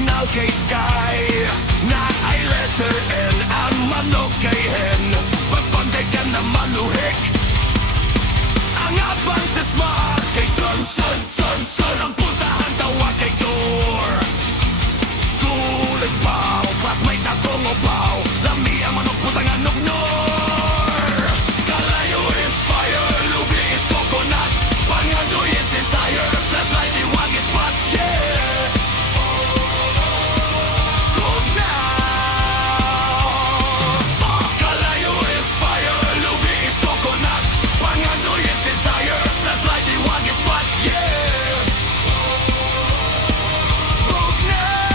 Bugnaw kay sky na ay letter N. Ang manok kay hen, pagpagay ka na maluhik. Ang abang sa smart kay sun. Ang puntahan tawag kay door. School is bow, classmate na kong upaw. Lami ang manok putang anok nor. Kalayo is fire, lubi is coconut. Pangandoy is desire, flashlight iwag is spot, yeah. Bugnaw. Kalayo is fire, lubi is coconut. Pangandoy is desire, flashlight iwag is spot, yeah. Bugnaw.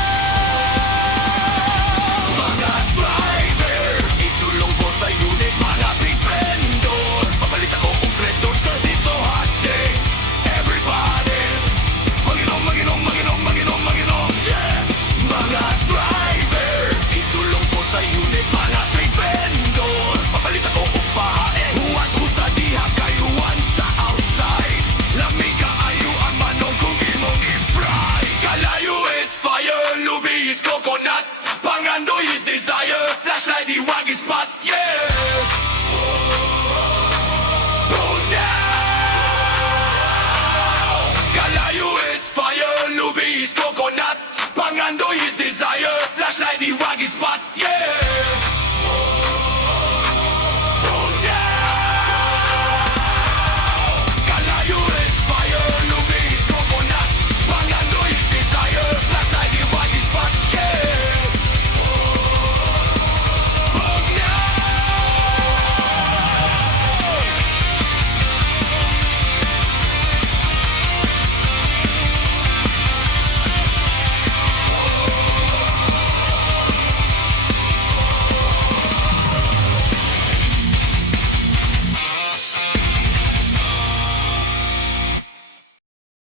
Mga driver, itulong ko sa unit. Mga big vendor, papalit ako completors cause it's so hot day. Everybody, maginom, yeah. Mga driver, itulong ko sa unit. Mga street vendor, papalit ako upahain. Huwag ko sa diha kayuan sa outside. Lamig kaayo ang manong kung imong i-fry. Kalayo is fire, lubi is coconut.